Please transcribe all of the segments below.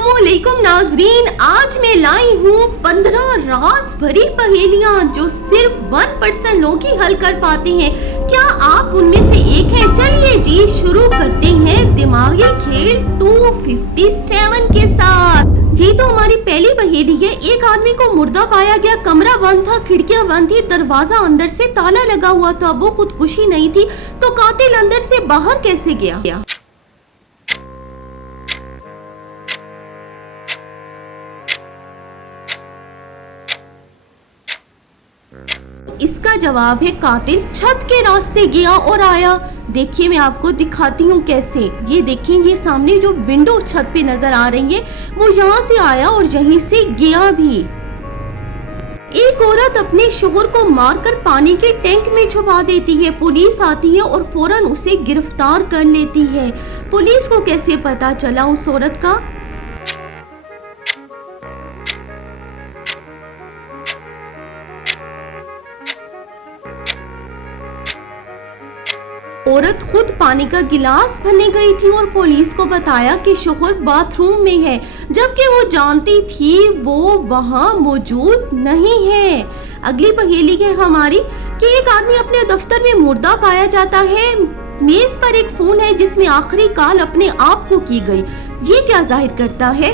अस्सलामुअलैकुम नाजरीन, आज मैं लाई हूँ 15 राज भरी पहेलियाँ जो सिर्फ 1% लोग ही हल कर पाते हैं। क्या आप उनमें से एक हैं? चलिए जी शुरू करते हैं दिमागी खेल 257 के साथ। जी तो हमारी पहली पहेली है। एक आदमी को मुर्दा पाया गया, कमरा बंद था, खिड़कियां बंद थी, दरवाजा अंदर से ताला लगा हुआ था। वो खुदकुशी नहीं थी तो कातिल अंदर से बाहर कैसे गया? इसका जवाब है कातिल छत के रास्ते गया और आया। देखिए मैं आपको दिखाती हूँ कैसे। ये देखिए, ये सामने जो विंडो छत पे नजर आ रही है वो यहाँ से आया और यहीं से गया भी। एक औरत अपने शोहर को मारकर पानी के टैंक में छुपा देती है। पुलिस आती है और फौरन उसे गिरफ्तार कर लेती है। पुलिस को कैसे पता चला उस औरत का? औरत खुद पानी का गिलास भरने गई थी और पुलिस को बताया कि शोहर बाथरूम में है, जबकि वो जानती थी वो वहाँ मौजूद नहीं है। अगली पहेली है हमारी कि एक आदमी अपने दफ्तर में मुर्दा पाया जाता है। मेज पर एक फोन है जिसमें आखिरी कॉल अपने आप को की गई। ये क्या जाहिर करता है?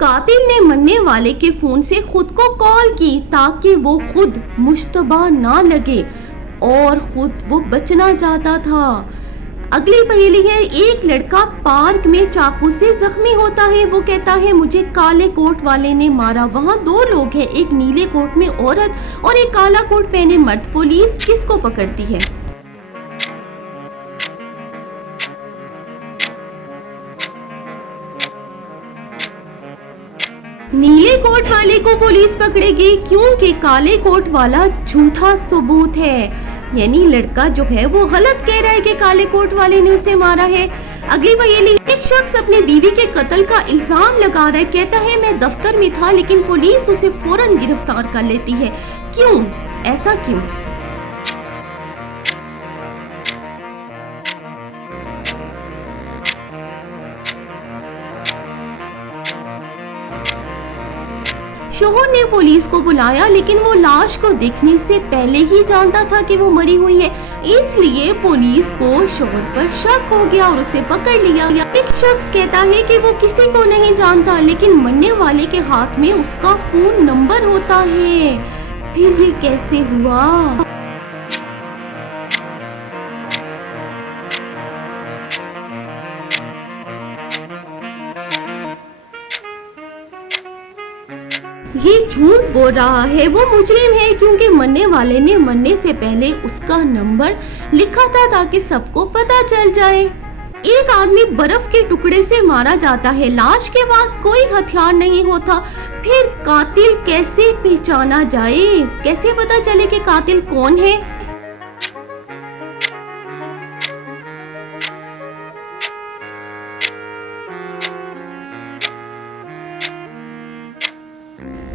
कातिल ने मरने वाले के फोन से खुद को कॉल की ताकि वो खुद मुश्तबा ना लगे और खुद वो बचना चाहता था। अगली पहेली है। एक लड़का पार्क में चाकू से जख्मी होता है। वो कहता है मुझे काले कोट वाले ने मारा। वहाँ दो लोग हैं, एक नीले कोट में औरत और एक काला कोट पहने मर्द। पुलिस किसको पकड़ती है? नीले कोट वाले को पुलिस पकड़ेगी क्योंकि काले कोट वाला झूठा सबूत है। यानी लड़का जो है वो गलत कह रहा है कि काले कोट वाले ने उसे मारा है। अगली पहेली। एक शख्स अपनी बीवी के कत्ल का इल्जाम लगा रहा है। कहता है मैं दफ्तर में था, लेकिन पुलिस उसे फौरन गिरफ्तार कर लेती है। क्यों? ऐसा क्यों? शोहर ने पुलिस को बुलाया, लेकिन वो लाश को देखने से पहले ही जानता था कि वो मरी हुई है, इसलिए पुलिस को शोहर पर शक हो गया और उसे पकड़ लिया। एक शख्स कहता है कि वो किसी को नहीं जानता, लेकिन मरने वाले के हाथ में उसका फोन नंबर होता है। फिर ये कैसे हुआ? ये झूठ बोल रहा है, वो मुजरिम है क्योंकि मरने वाले ने मरने से पहले उसका नंबर लिखा था ताकि सबको पता चल जाए। एक आदमी बर्फ के टुकड़े से मारा जाता है। लाश के पास कोई हथियार नहीं होता। फिर कातिल कैसे पहचाना जाए? कैसे पता चले कि कातिल कौन है?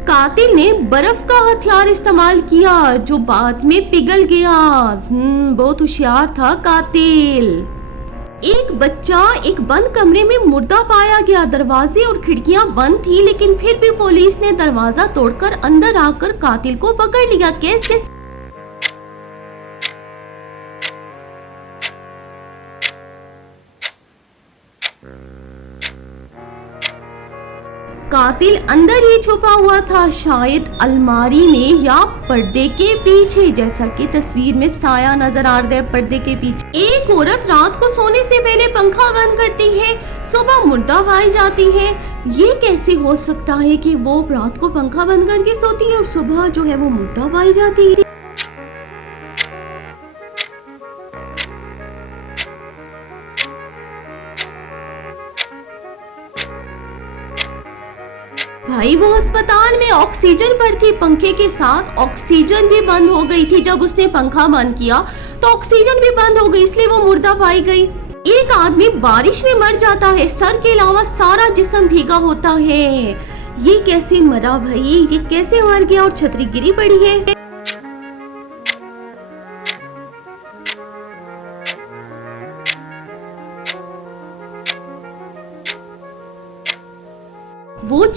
कातिल ने बर्फ का हथियार इस्तेमाल किया जो बाद में पिघल गया। बहुत होशियार था कातिल। एक बच्चा एक बंद कमरे में मुर्दा पाया गया। दरवाजे और खिड़कियां बंद थी, लेकिन फिर भी पुलिस ने दरवाजा तोड़कर अंदर आकर कातिल को पकड़ लिया। कैसे? कातिल अंदर ही छुपा हुआ था, शायद अलमारी में या पर्दे के पीछे, जैसा कि तस्वीर में साया नजर आ रहा है पर्दे के पीछे। एक औरत रात को सोने से पहले पंखा बंद करती है, सुबह मुर्दा पाई जाती है। ये कैसे हो सकता है कि वो रात को पंखा बंद करके सोती है और सुबह जो है वो मुर्दा पाई जाती है? भाई वो अस्पताल में ऑक्सीजन पर थी, पंखे के साथ ऑक्सीजन भी बंद हो गई थी। जब उसने पंखा बंद किया तो ऑक्सीजन भी बंद हो गई, इसलिए वो मुर्दा पाई गई। एक आदमी बारिश में मर जाता है, सर के अलावा सारा जिस्म भीगा होता है। ये कैसे मरा भाई? ये कैसे मर गया और छतरी गिरी पड़ी है?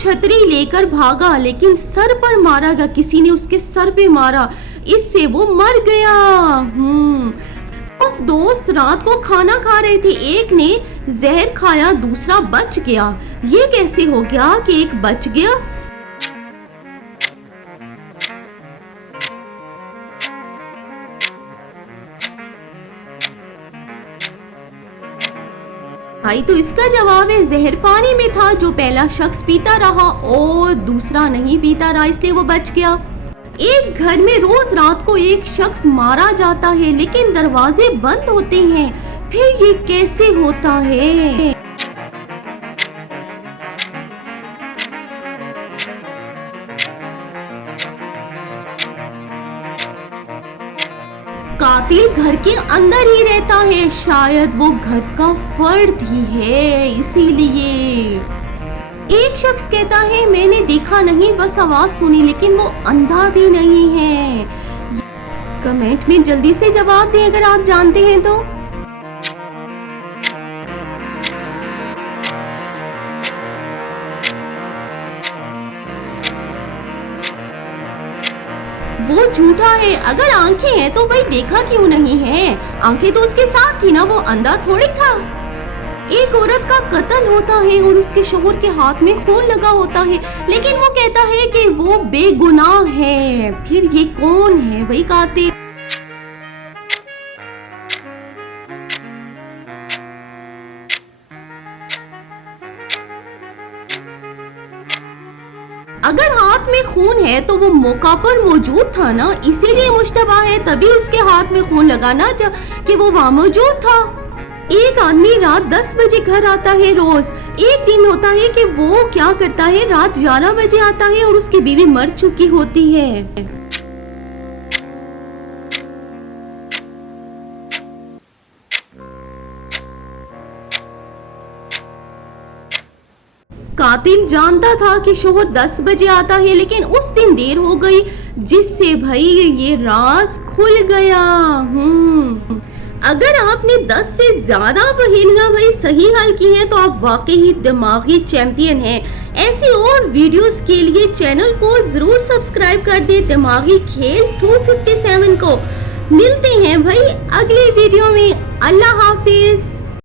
छतरी लेकर भागा लेकिन सर पर मारा गया, किसी ने उसके सर पे मारा, इससे वो मर गया। उस दोस्त रात को खाना खा रहे थे, एक ने जहर खाया, दूसरा बच गया। ये कैसे हो गया कि एक बच गया? भाई तो इसका जवाब है जहर पानी में था, जो पहला शख्स पीता रहा और दूसरा नहीं पीता रहा, इसलिए वो बच गया। एक घर में रोज रात को एक शख्स मारा जाता है लेकिन दरवाजे बंद होते हैं, फिर ये कैसे होता है? कातिल घर के अंदर ही रहता है, शायद वो घर का फर्द ही है, इसीलिए। एक शख्स कहता है मैंने देखा नहीं, बस आवाज सुनी, लेकिन वो अंधा भी नहीं है। कमेंट में जल्दी से जवाब दें अगर आप जानते हैं तो। वो झूठा है। अगर आंखें हैं तो भाई देखा क्यों नहीं है? आंखें तो उसके साथ थी ना, वो अंधा थोड़ी था। एक औरत का कत्ल होता है और उसके शोहर के हाथ में खून लगा होता है, लेकिन वो कहता है कि वो बेगुनाह है। फिर ये कौन है वही कातिल? अगर हाथ में खून है तो वो मौका पर मौजूद था ना, इसीलिए मुश्तबा है, तभी उसके हाथ में खून लगा ना कि वो वहाँ मौजूद था। एक आदमी रात 10 बजे घर आता है रोज। एक दिन होता है कि वो क्या करता है, रात 11 बजे आता है और उसकी बीवी मर चुकी होती है। कातिल जानता था कि शोहर 10 बजे आता है, लेकिन उस दिन देर हो गई, जिससे भाई ये राज खुल गया। अगर आपने 10 से ज्यादा पहेलियां भाई सही हल की हैं तो आप वाकई ही दिमागी चैंपियन हैं। ऐसी और वीडियोस के लिए चैनल को जरूर सब्सक्राइब कर दे। दिमागी खेल 257 को। मिलते हैं भाई अगली वीडियो में। अल्लाह हाफिज।